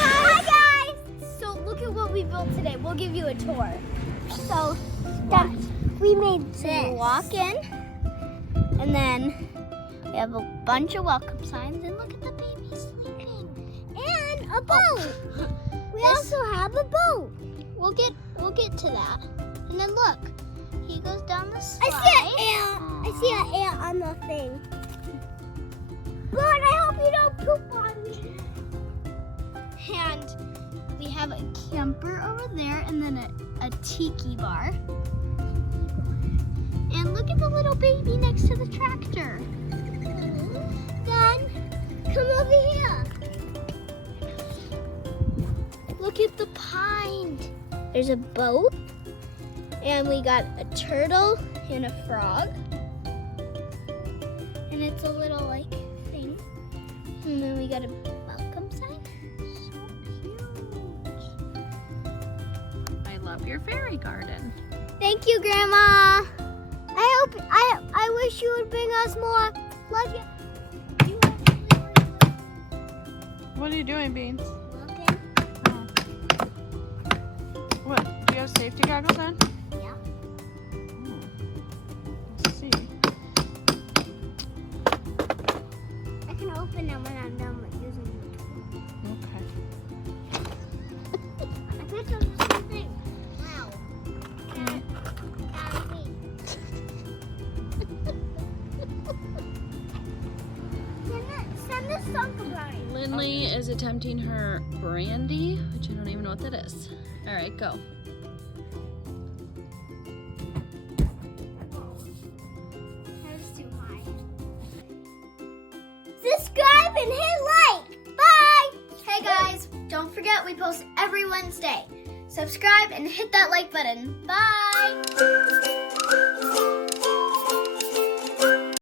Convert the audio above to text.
Hi guys! So look at what we built today. We'll give you a tour. So we made this. You walk in, and then we have a bunch of welcome signs, and look at the baby sleeping. And a boat. We also have a boat. We'll get to that. And then look, he goes down the slide. I see an ant on the thing. Lord, I hope you don't poop on me. And we have a camper over there, and then a tiki bar. And look at the little baby next to the tractor. Then come over here. Look at the pond. There's a boat, and we got a turtle and a frog. And it's a little like thing. And then we got a welcome sign. So cute. I love your fairy garden. Thank you, Grandma. I wish you would bring us more. Love you. What are you doing, Beans? Looking. Oh. What? Do you have safety goggles on? Yeah. Oh. Let's see. I can open them when I'm done with using Okay. them. I bet those are the same thing. Wow. Send this song to Brian. Lindley is attempting her brandy, which I don't even know what that is. All right, go. That's too high. Subscribe and hit like. Bye. Hey guys, don't forget we post every Wednesday. Subscribe and hit that like button. Bye.